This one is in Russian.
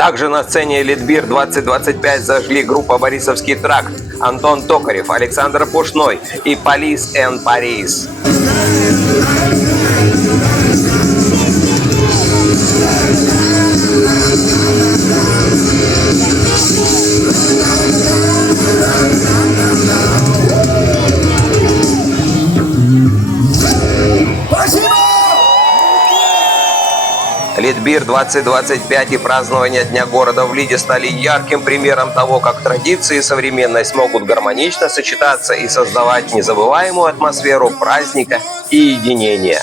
Также на сцене Литбир 2025 зажгли группа «Борисовский тракт», Антон Токарев, Александр Пушной и Police and Paris. Литбир 2025 и празднование Дня города в Лиде стали ярким примером того, как традиции и современность могут гармонично сочетаться и создавать незабываемую атмосферу праздника и единения.